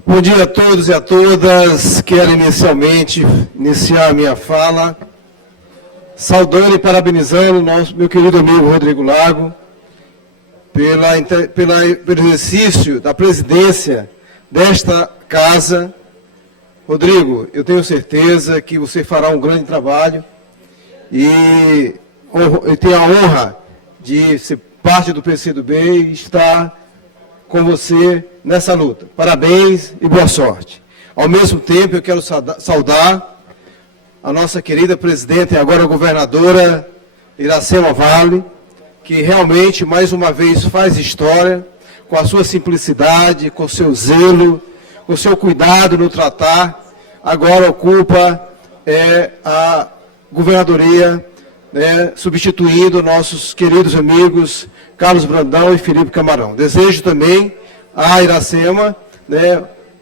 Bom dia a todos e a todas. Quero inicialmente iniciar a minha fala saudando e parabenizando meu querido amigo Rodrigo Lago pelo exercício da presidência desta casa. Rodrigo, eu tenho certeza que você fará um grande trabalho e tenho a honra de ser parte do PCdoB e estar com você nessa luta. Parabéns e boa sorte. Ao mesmo tempo, eu quero saudar a nossa querida presidenta e agora governadora Iracema Vale, que realmente, mais uma vez, faz história com a sua simplicidade, com o seu zelo, com o seu cuidado no tratar. Agora ocupa a governadoria, substituindo nossos queridos amigos Carlos Brandão e Felipe Camarão. Desejo também a Iracema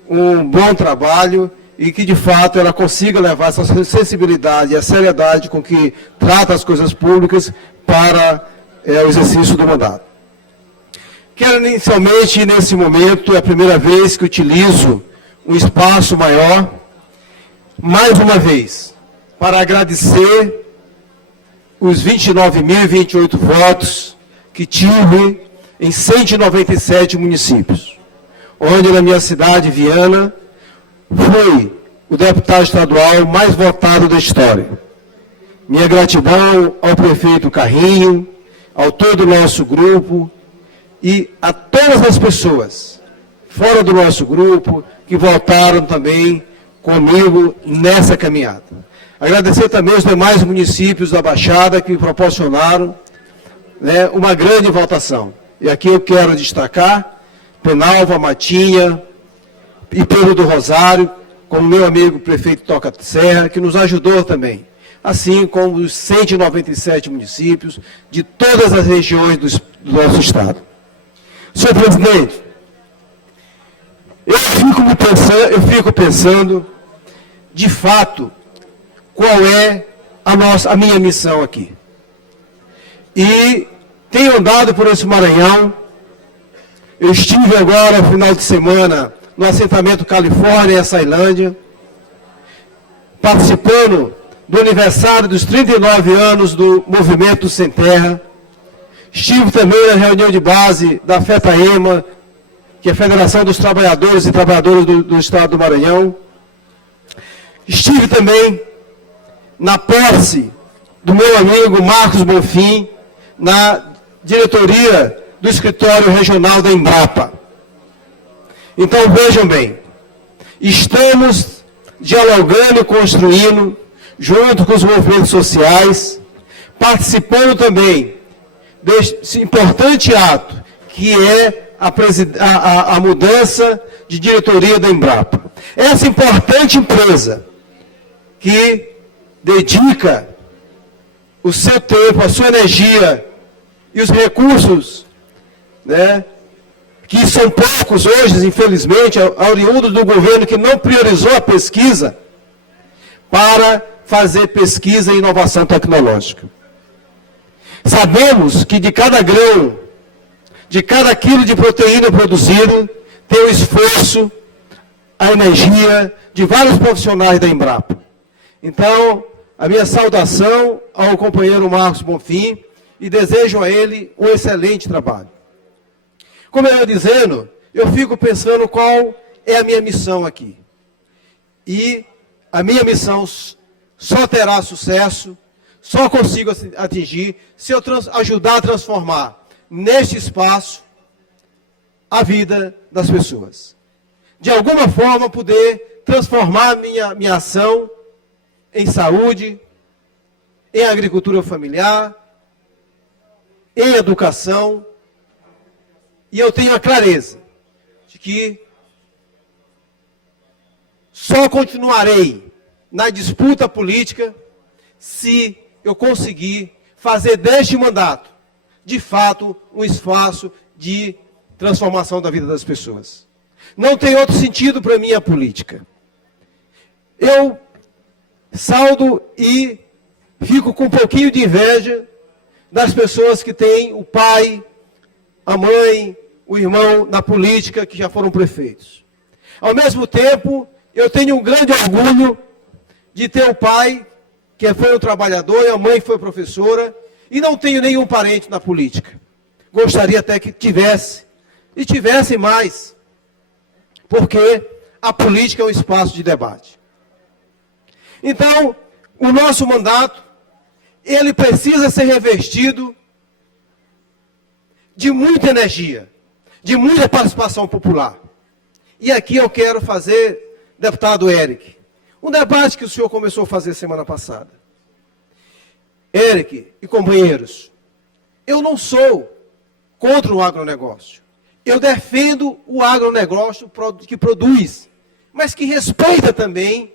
um bom trabalho e que, de fato, ela consiga levar essa sensibilidade e a seriedade com que trata as coisas públicas para o exercício do mandato. Quero, inicialmente, nesse momento, é a primeira vez que utilizo um espaço maior, mais uma vez, para agradecer os 29.028 votos que tive em 197 municípios, onde na minha cidade, Viana, foi o deputado estadual mais votado da história. Minha gratidão ao prefeito Carrinho, ao todo o nosso grupo e a todas as pessoas fora do nosso grupo que votaram também comigo nessa caminhada. Agradecer também os demais municípios da Baixada que me proporcionaram uma grande votação. E aqui eu quero destacar Penalva, Matinha e Pedro do Rosário, como meu amigo prefeito Toca Serra, que nos ajudou também, assim como os 197 municípios de todas as regiões do nosso estado. Senhor presidente, eu fico pensando, de fato, qual é a minha missão aqui. E tenho andado por esse Maranhão. Eu estive agora, no final de semana, no assentamento Califórnia, em Açailândia, participando do aniversário dos 39 anos do Movimento Sem Terra. Estive também na reunião de base da FETAEMA, que é a Federação dos Trabalhadores e Trabalhadoras do Estado do Maranhão. Estive também na posse do meu amigo Marcos Bonfim, na diretoria do escritório regional da Embrapa. Então, vejam bem, estamos dialogando e construindo, junto com os movimentos sociais, participando também desse importante ato, que é a mudança de diretoria da Embrapa. Essa importante empresa que dedica o seu tempo, a sua energia e os recursos, que são poucos hoje, infelizmente, oriundos do governo que não priorizou a pesquisa para fazer pesquisa e inovação tecnológica. Sabemos que de cada grão, de cada quilo de proteína produzido, tem o esforço, a energia de vários profissionais da Embrapa. Então, a minha saudação ao companheiro Marcos Bonfim e desejo a ele um excelente trabalho. Como eu ia dizendo, eu fico pensando qual é a minha missão aqui. E a minha missão só terá sucesso, só consigo atingir, se eu ajudar a transformar neste espaço a vida das pessoas. De alguma forma, poder transformar minha ação em saúde, em agricultura familiar, em educação. E eu tenho a clareza de que só continuarei na disputa política se eu conseguir fazer deste mandato, de fato, um espaço de transformação da vida das pessoas. Não tem outro sentido para mim a política. Eu saudo e fico com um pouquinho de inveja das pessoas que têm o pai, a mãe, o irmão na política, que já foram prefeitos. Ao mesmo tempo, eu tenho um grande orgulho de ter um pai que foi um trabalhador e a mãe que foi professora, e não tenho nenhum parente na política. Gostaria até que tivesse, e tivesse mais, porque a política é um espaço de debate. Então, o nosso mandato, ele precisa ser revestido de muita energia, de muita participação popular. E aqui eu quero fazer, deputado Eric, um debate que o senhor começou a fazer semana passada. Eric e companheiros, eu não sou contra o agronegócio. Eu defendo o agronegócio que produz, mas que respeita também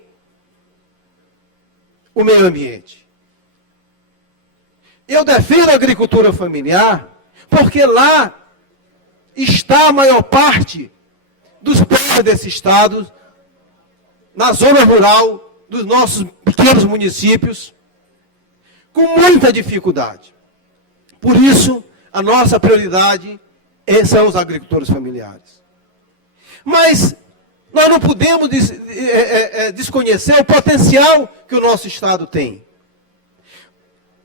o meio ambiente. Eu defendo a agricultura familiar, porque lá está a maior parte dos povos desse estado, na zona rural, dos nossos pequenos municípios, com muita dificuldade. Por isso, a nossa prioridade são os agricultores familiares. Mas nós não podemos desconhecer o potencial que o nosso estado tem.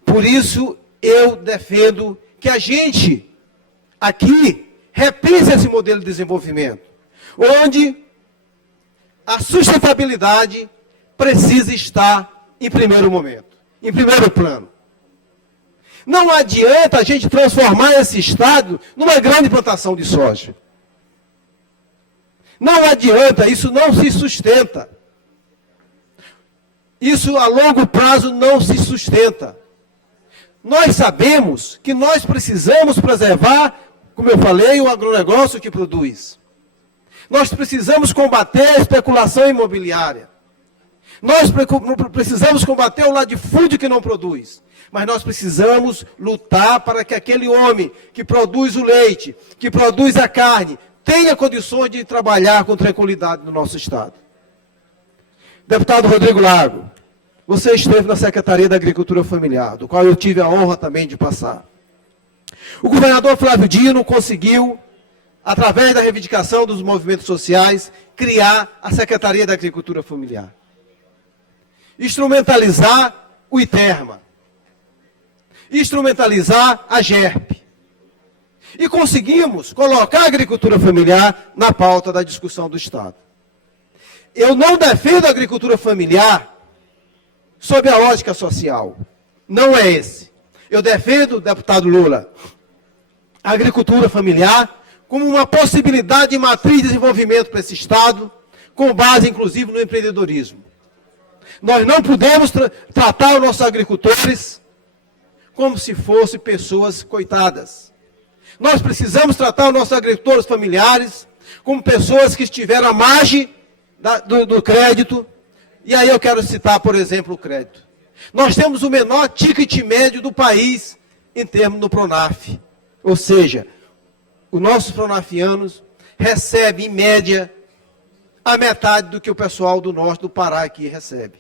Por isso, eu defendo que a gente, aqui, repense esse modelo de desenvolvimento, onde a sustentabilidade precisa estar em primeiro momento, em primeiro plano. Não adianta a gente transformar esse estado numa grande plantação de soja. Não adianta, isso não se sustenta. Isso a longo prazo não se sustenta. Nós sabemos que nós precisamos preservar, como eu falei, o agronegócio que produz. Nós precisamos combater a especulação imobiliária. Nós precisamos combater o latifúndio que não produz. Mas nós precisamos lutar para que aquele homem que produz o leite, que produz a carne, tenha condições de trabalhar com tranquilidade no nosso estado. Deputado Rodrigo Lago, você esteve na Secretaria da Agricultura Familiar, do qual eu tive a honra também de passar. O governador Flávio Dino conseguiu, através da reivindicação dos movimentos sociais, criar a Secretaria da Agricultura Familiar. Instrumentalizar o ITERMA. Instrumentalizar a GERP. E conseguimos colocar a agricultura familiar na pauta da discussão do Estado. Eu não defendo a agricultura familiar sob a lógica social. Não é esse. Eu defendo, deputado Lula, a agricultura familiar como uma possibilidade de matriz de desenvolvimento para esse Estado, com base, inclusive, no empreendedorismo. Nós não podemos tratar os nossos agricultores como se fossem pessoas coitadas. Nós precisamos tratar os nossos agricultores familiares como pessoas que estiveram à margem do crédito. E aí eu quero citar, por exemplo, o crédito. Nós temos o menor ticket médio do país em termos do Pronaf. Ou seja, os nossos pronafianos recebem, em média, a metade do que o pessoal do norte do Pará aqui recebe.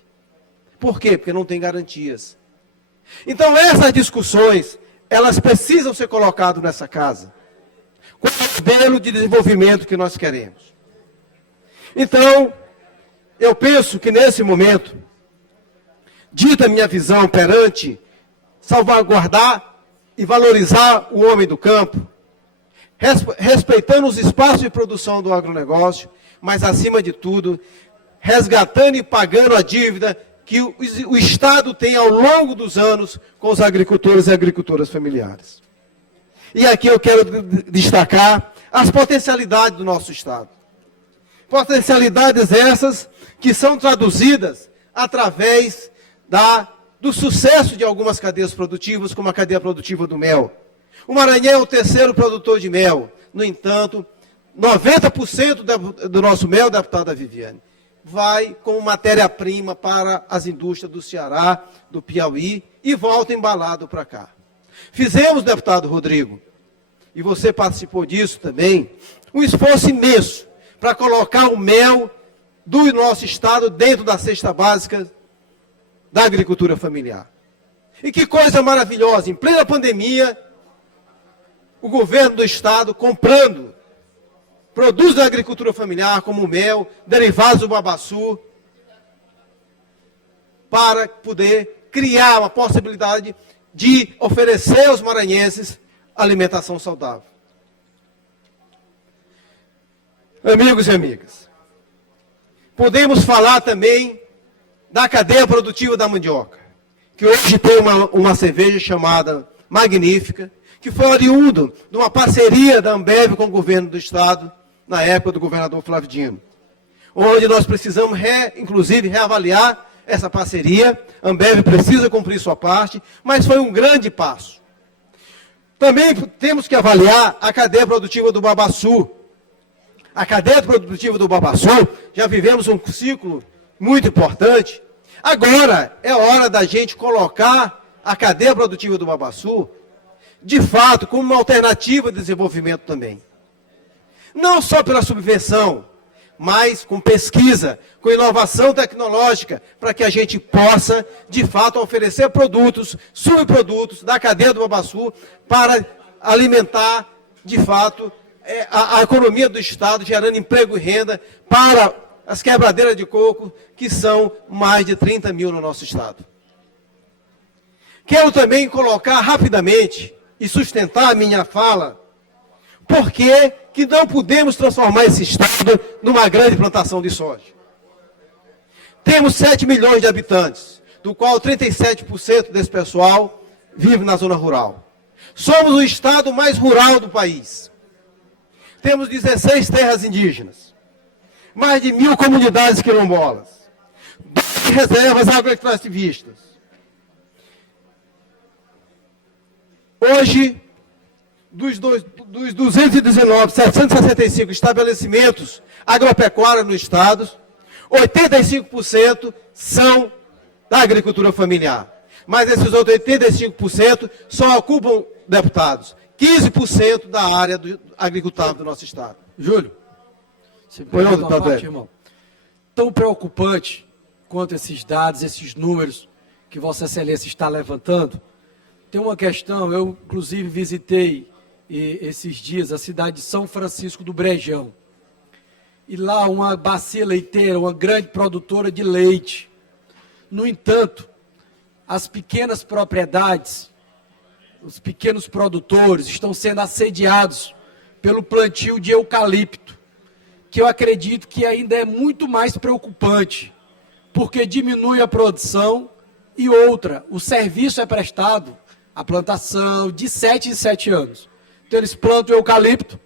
Por quê? Porque não tem garantias. Então, essas discussões, elas precisam ser colocadas nessa casa. Qual é o modelo de desenvolvimento que nós queremos? Então, eu penso que nesse momento, dita a minha visão perante salvaguardar e valorizar o homem do campo, respeitando os espaços de produção do agronegócio, mas, acima de tudo, resgatando e pagando a dívida que o Estado tem ao longo dos anos com os agricultores e agricultoras familiares. E aqui eu quero destacar as potencialidades do nosso Estado. Potencialidades essas que são traduzidas através do sucesso de algumas cadeias produtivas, como a cadeia produtiva do mel. O Maranhão é o terceiro produtor de mel. No entanto, 90% do nosso mel, deputada Viviane, vai como matéria-prima para as indústrias do Ceará, do Piauí, e volta embalado para cá. Fizemos, deputado Rodrigo, e você participou disso também, um esforço imenso para colocar o mel do nosso estado dentro da cesta básica da agricultura familiar. E que coisa maravilhosa, em plena pandemia, o governo do estado comprando produtos da agricultura familiar, como o mel, derivados do babaçu, para poder criar uma possibilidade de oferecer aos maranhenses alimentação saudável. Amigos e amigas, podemos falar também da cadeia produtiva da mandioca, que hoje tem uma cerveja chamada Magnífica, que foi oriundo de uma parceria da Ambev com o governo do Estado, na época do governador Flávio Dino, onde nós precisamos, inclusive, reavaliar essa parceria. A Ambev precisa cumprir sua parte, mas foi um grande passo. Também temos que avaliar a cadeia produtiva do babaçu. A cadeia produtiva do babaçu, já vivemos um ciclo muito importante. Agora é hora da gente colocar a cadeia produtiva do babaçu, de fato, como uma alternativa de desenvolvimento também. Não só pela subvenção, mas com pesquisa, com inovação tecnológica, para que a gente possa, de fato, oferecer produtos, subprodutos da cadeia do babaçu para alimentar, de fato, a economia do Estado, gerando emprego e renda para as quebradeiras de coco, que são mais de 30 mil no nosso Estado. Quero também colocar rapidamente e sustentar a minha fala, por que não podemos transformar esse Estado numa grande plantação de soja. Temos 7 milhões de habitantes, do qual 37% desse pessoal vive na zona rural. Somos o Estado mais rural do país. Temos 16 terras indígenas, mais de 1.000 comunidades quilombolas, 12 reservas agroextrativistas. Hoje, dos 219, 765 estabelecimentos agropecuários no Estado, 85% são da agricultura familiar. Mas esses outros 85% só ocupam, deputados, 15% da área agricultável do nosso Estado. Júlio, você me pergunta uma parte, irmão. Tão preocupante quanto esses dados, esses números que Vossa Excelência está levantando, tem uma questão. Eu, inclusive, visitei esses dias a cidade de São Francisco do Brejão. E lá uma bacia leiteira, uma grande produtora de leite. No entanto, as pequenas propriedades, os pequenos produtores estão sendo assediados pelo plantio de eucalipto, que eu acredito que ainda é muito mais preocupante, porque diminui a produção e outra, o serviço é prestado, a plantação, de 7 em 7 anos. Então eles plantam o eucalipto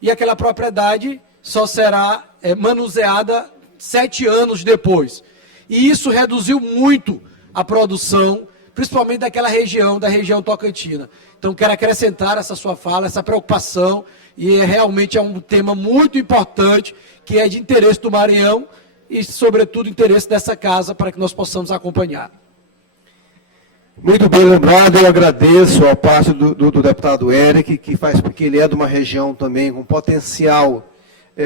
e aquela propriedade só será manuseada 7 anos depois. E isso reduziu muito a produção, principalmente daquela região, da região tocantina. Então quero acrescentar essa sua fala, essa preocupação, e realmente é um tema muito importante, que é de interesse do Maranhão e, sobretudo, interesse dessa casa, para que nós possamos acompanhar. Muito bem lembrado, eu agradeço ao passo do deputado Eric, porque ele é de uma região também com potencial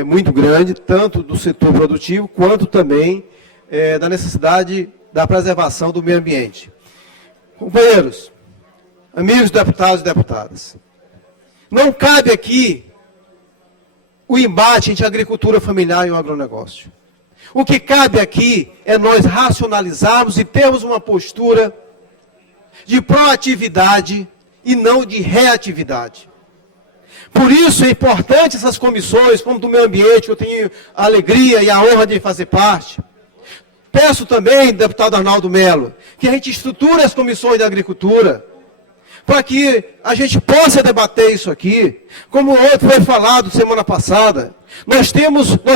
muito grande, tanto do setor produtivo, quanto também da necessidade da preservação do meio ambiente. Companheiros, amigos deputados e deputadas, não cabe aqui o embate entre a agricultura familiar e o agronegócio. O que cabe aqui é nós racionalizarmos e termos uma postura de proatividade e não de reatividade. Por isso é importante essas comissões, como do meio ambiente, que eu tenho a alegria e a honra de fazer parte. Peço também, deputado Arnaldo Melo, que a gente estruture as comissões da agricultura, para que a gente possa debater isso aqui. Como outro foi falado semana passada, nós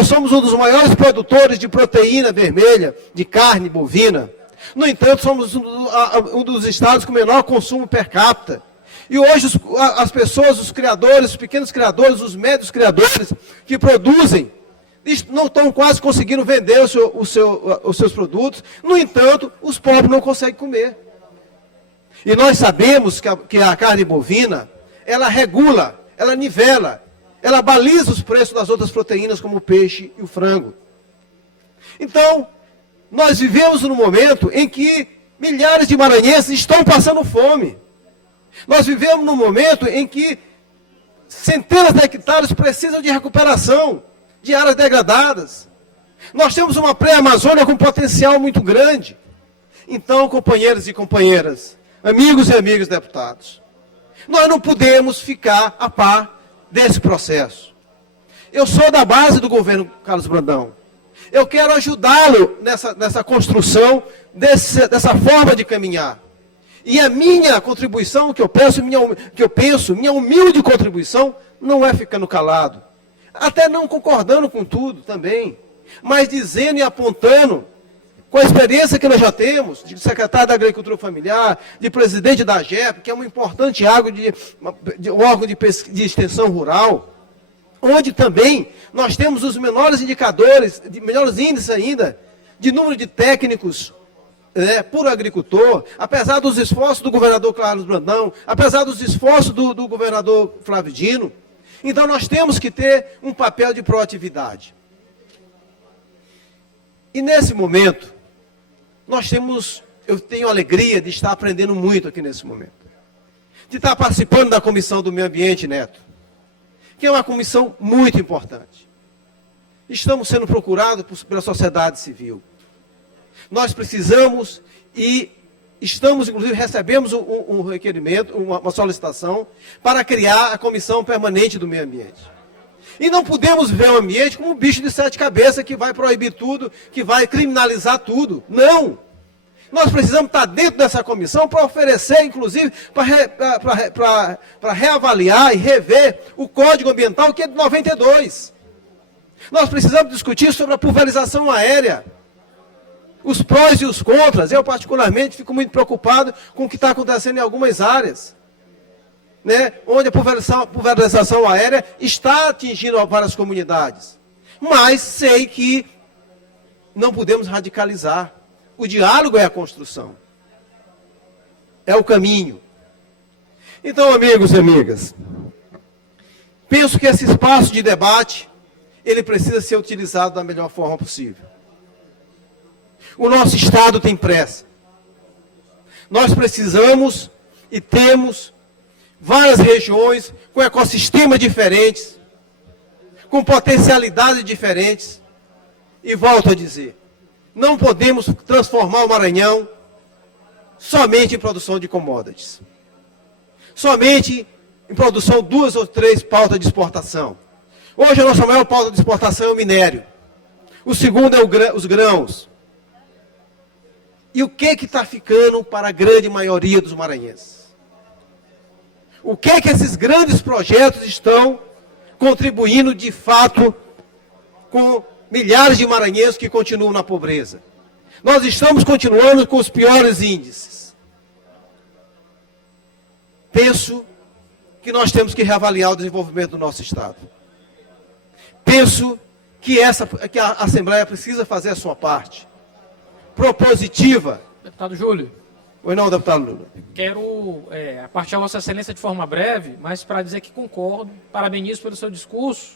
somos um dos maiores produtores de proteína vermelha, de carne bovina. No entanto, somos um dos estados com menor consumo per capita. E hoje as pessoas, os criadores, os pequenos criadores, os médios criadores que produzem, não estão quase conseguindo vender os seus produtos. No entanto, os pobres não conseguem comer. E nós sabemos que a carne bovina, ela regula, ela nivela, ela baliza os preços das outras proteínas, como o peixe e o frango. Então, nós vivemos num momento em que milhares de maranhenses estão passando fome. Nós vivemos num momento em que centenas de hectares precisam de recuperação de áreas degradadas. Nós temos uma pré-Amazônia com potencial muito grande. Então, companheiros e companheiras, amigos e amigas deputados, nós não podemos ficar a par desse processo. Eu sou da base do governo Carlos Brandão. Eu quero ajudá-lo nessa construção dessa forma de caminhar. E a minha contribuição, que eu penso, minha humilde contribuição, não é ficando calado. Até não concordando com tudo também, mas dizendo e apontando, com a experiência que nós já temos, de secretário da Agricultura Familiar, de presidente da AGEP, que é um importante órgão de extensão rural, onde também nós temos os menores indicadores, melhores índices ainda, de número de técnicos por agricultor, apesar dos esforços do governador Carlos Brandão, apesar dos esforços do governador Flávio Dino. Então nós temos que ter um papel de proatividade. E nesse momento, eu tenho a alegria de estar aprendendo muito aqui nesse momento. De estar participando da Comissão do Meio Ambiente, Neto, que é uma comissão muito importante. Estamos sendo procurados pela sociedade civil. Nós precisamos e estamos, inclusive, recebemos um requerimento, uma solicitação para criar a Comissão Permanente do Meio Ambiente. E não podemos ver o ambiente como um bicho de 7 cabeças que vai proibir tudo, que vai criminalizar tudo. Não! Nós precisamos estar dentro dessa comissão para oferecer, inclusive, para reavaliar e rever o Código Ambiental, que é de 92. Nós precisamos discutir sobre a pulverização aérea, os prós e os contras. Eu, particularmente, fico muito preocupado com o que está acontecendo em algumas áreas, onde a pulverização aérea está atingindo várias comunidades. Mas sei que não podemos radicalizar. O diálogo é a construção. É o caminho. Então, amigos e amigas, penso que esse espaço de debate, ele precisa ser utilizado da melhor forma possível. O nosso Estado tem pressa. Nós precisamos e temos várias regiões com ecossistemas diferentes, com potencialidades diferentes. E volto a dizer, não podemos transformar o Maranhão somente em produção de commodities. Somente em produção 2 ou 3 pautas de exportação. Hoje a nossa maior pauta de exportação é o minério. O segundo é os grãos. E o que está ficando para a grande maioria dos maranhenses? O que esses grandes projetos estão contribuindo de fato com milhares de maranhenses que continuam na pobreza? Nós estamos continuando com os piores índices. Penso que nós temos que reavaliar o desenvolvimento do nosso Estado. Penso que a Assembleia precisa fazer a sua parte. Propositiva. Deputado Júlio. Oi, não, deputado Lula. Quero partilhar Vossa Excelência de forma breve, mas para dizer que concordo, parabenizo pelo seu discurso,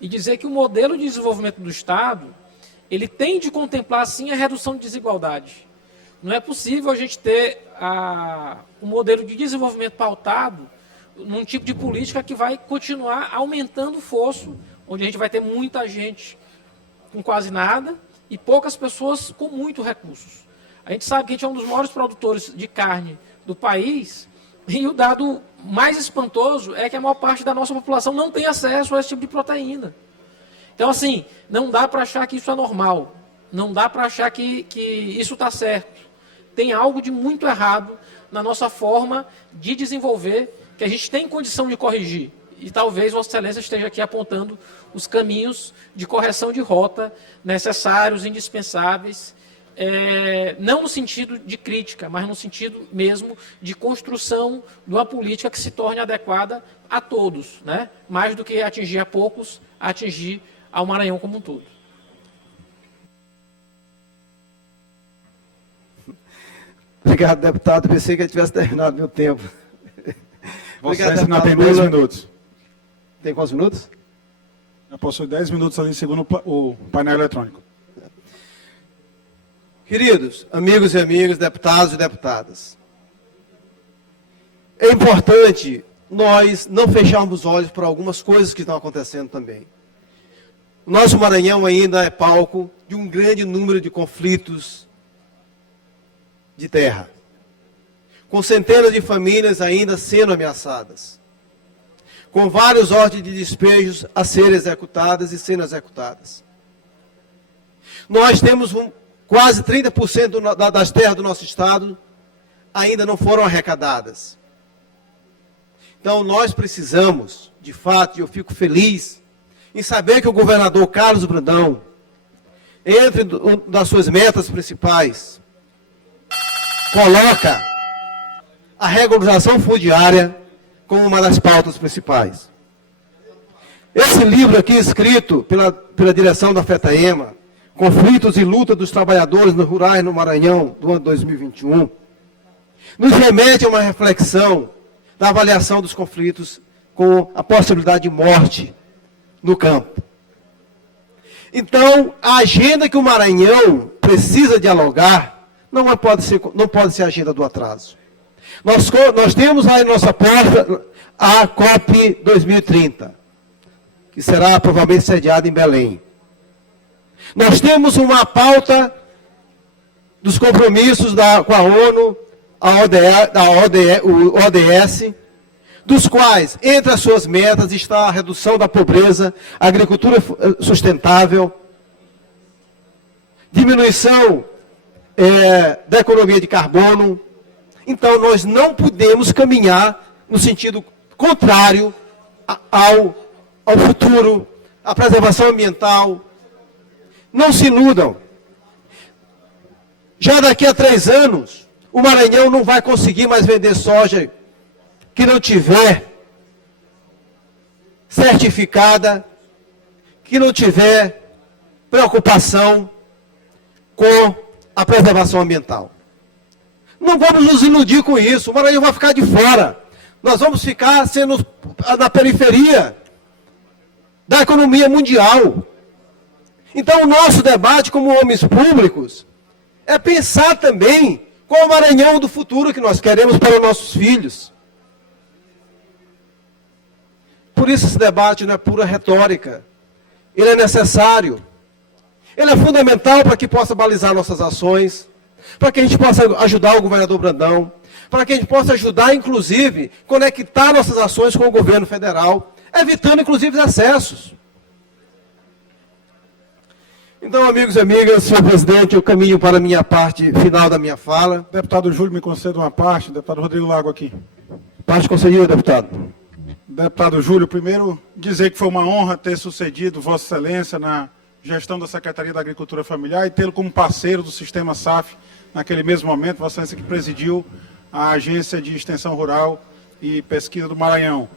e dizer que o modelo de desenvolvimento do Estado, ele tem de contemplar, sim, a redução de desigualdade. Não é possível a gente ter um modelo de desenvolvimento pautado num tipo de política que vai continuar aumentando o fosso, onde a gente vai ter muita gente com quase nada e poucas pessoas com muito recursos. A gente sabe que a gente é um dos maiores produtores de carne do país, e o dado mais espantoso é que a maior parte da nossa população não tem acesso a esse tipo de proteína. Então, assim, não dá para achar que isso é normal, não dá para achar que isso está certo. Tem algo de muito errado na nossa forma de desenvolver, que a gente tem condição de corrigir. E talvez Vossa Excelência esteja aqui apontando os caminhos de correção de rota necessários, indispensáveis, não no sentido de crítica, mas no sentido mesmo de construção de uma política que se torne adequada a todos, né? Mais do que atingir a poucos, atingir ao Maranhão como um todo. Obrigado, deputado. Pensei que eu tivesse terminado meu tempo. Vossa Excelência tem 10 minutos. Tem quantos minutos? Eu possui 10 minutos ali, segundo o painel eletrônico. Queridos, amigos e amigas, deputados e deputadas, é importante nós não fecharmos os olhos para algumas coisas que estão acontecendo também. O nosso Maranhão ainda é palco de um grande número de conflitos de terra, com centenas de famílias ainda sendo ameaçadas, com vários ordens de despejos a serem executadas e sendo executadas. Nós temos quase 30% das terras do nosso estado ainda não foram arrecadadas. Então, nós precisamos, de fato, e eu fico feliz em saber que o governador Carlos Brandão, entre das suas metas principais, coloca a regularização fundiária como uma das pautas principais. Esse livro aqui, escrito pela direção da FETAEMA, Conflitos e Luta dos Trabalhadores Rurais no Maranhão, do ano 2021, nos remete a uma reflexão da avaliação dos conflitos com a possibilidade de morte no campo. Então, a agenda que o Maranhão precisa dialogar não pode ser a agenda do atraso. Nós temos aí em nossa porta a COP 2030, que será provavelmente sediada em Belém. Nós temos uma pauta dos compromissos com a ONU, o ODS, dos quais, entre as suas metas, está a redução da pobreza, a agricultura sustentável, diminuição da economia de carbono. Então, nós não podemos caminhar no sentido contrário ao futuro, à preservação ambiental. Não se iludam. Já daqui a 3 anos, o Maranhão não vai conseguir mais vender soja que não tiver certificada, que não tiver preocupação com a preservação ambiental. Não vamos nos iludir com isso, o Maranhão vai ficar de fora. Nós vamos ficar sendo na periferia da economia mundial. Então, o nosso debate como homens públicos é pensar também qual o Maranhão do futuro que nós queremos para os nossos filhos. Por isso esse debate não é pura retórica. Ele é necessário. Ele é fundamental para que possa balizar nossas ações, para que a gente possa ajudar o governador Brandão, para que a gente possa ajudar, inclusive, conectar nossas ações com o governo federal, evitando, inclusive, excessos. Então, amigos e amigas, senhor presidente, eu caminho para a minha parte final da minha fala. Deputado Júlio, me conceda uma parte. Deputado Rodrigo Lago aqui. Parte concedida, deputado. Deputado Júlio, primeiro dizer que foi uma honra ter sucedido Vossa Excelência na gestão da Secretaria da Agricultura Familiar e tê-lo como parceiro do Sistema SAF naquele mesmo momento, Vossa Excelência que presidiu a Agência de Extensão Rural e Pesquisa do Maranhão.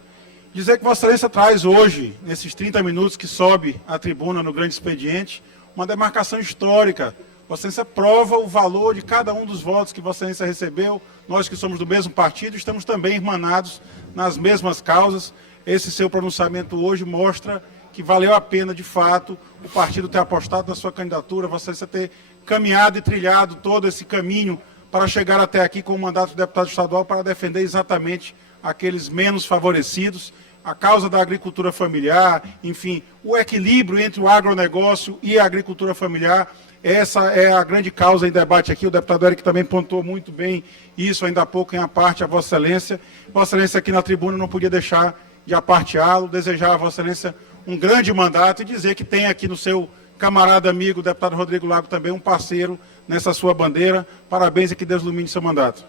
Dizer que Vossa Excelência traz hoje, nesses 30 minutos que sobe à tribuna no grande expediente, uma demarcação histórica. Vossa Excelência prova o valor de cada um dos votos que Vossa Excelência recebeu. Nós que somos do mesmo partido, estamos também irmanados nas mesmas causas. Esse seu pronunciamento hoje mostra que valeu a pena, de fato, o partido ter apostado na sua candidatura, Vossa Excelência ter caminhado e trilhado todo esse caminho para chegar até aqui com o mandato de deputado estadual para defender exatamente aqueles menos favorecidos, a causa da agricultura familiar, enfim, o equilíbrio entre o agronegócio e a agricultura familiar. Essa é a grande causa em debate aqui. O deputado Eric também pontuou muito bem isso ainda há pouco em a parte a Vossa Excelência. Vossa Excelência aqui na tribuna não podia deixar de aparteá-lo, desejar a Vossa Excelência um grande mandato e dizer que tem aqui no seu camarada amigo, o deputado Rodrigo Lago, também um parceiro nessa sua bandeira. Parabéns e que Deus ilumine seu mandato.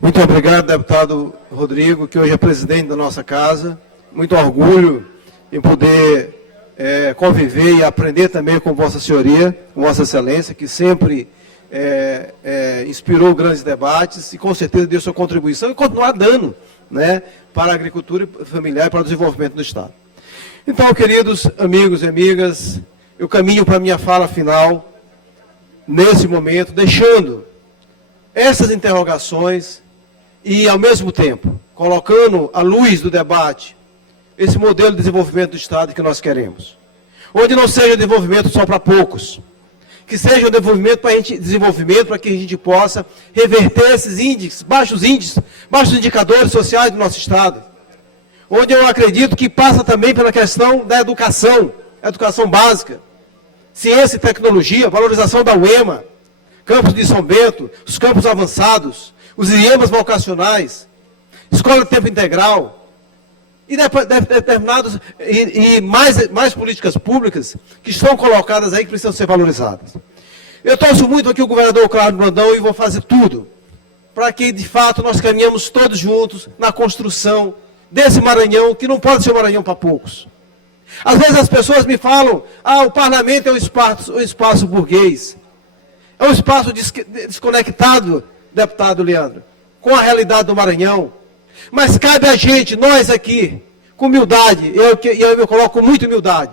Muito obrigado, deputado Rodrigo, que hoje é presidente da nossa casa. Muito orgulho em poder conviver e aprender também com Vossa Senhoria, com Vossa Excelência, que sempre inspirou grandes debates e com certeza deu sua contribuição e continuar dando, né, para a agricultura familiar e para o desenvolvimento do Estado. Então, queridos amigos e amigas, eu caminho para a minha fala final, nesse momento, deixando essas interrogações e, ao mesmo tempo, colocando à luz do debate esse modelo de desenvolvimento do Estado que nós queremos. Onde não seja desenvolvimento só para poucos, que seja um desenvolvimento para que a gente possa reverter esses índices, baixos indicadores sociais do nosso Estado. onde eu acredito que passa também pela questão da educação básica, ciência e tecnologia, valorização da UEMA, campus de São Bento, os campos avançados, os IEMAs vocacionais, escola de tempo integral, e determinados, e mais políticas públicas que estão colocadas aí que precisam ser valorizadas. Eu torço muito aqui o governador Cláudio Brandão e vou fazer tudo para que, de fato, nós caminhamos todos juntos na construção desse Maranhão, que não pode ser um Maranhão para poucos. Às vezes as pessoas me falam, o parlamento é um espaço burguês. É um espaço desconectado, deputado Leandro, com a realidade do Maranhão. Mas cabe a gente, nós aqui, com humildade, eu me coloco com muita humildade,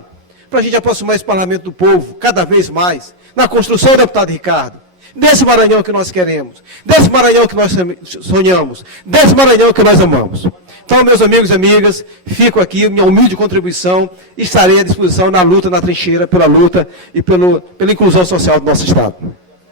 para a gente aproximar esse parlamento do povo, cada vez mais, na construção, deputado Ricardo, desse Maranhão que nós queremos, desse Maranhão que nós sonhamos, desse Maranhão que nós amamos. Então, meus amigos e amigas, fico aqui, minha humilde contribuição, e estarei à disposição na luta, na trincheira, pela luta e pela inclusão social do nosso Estado.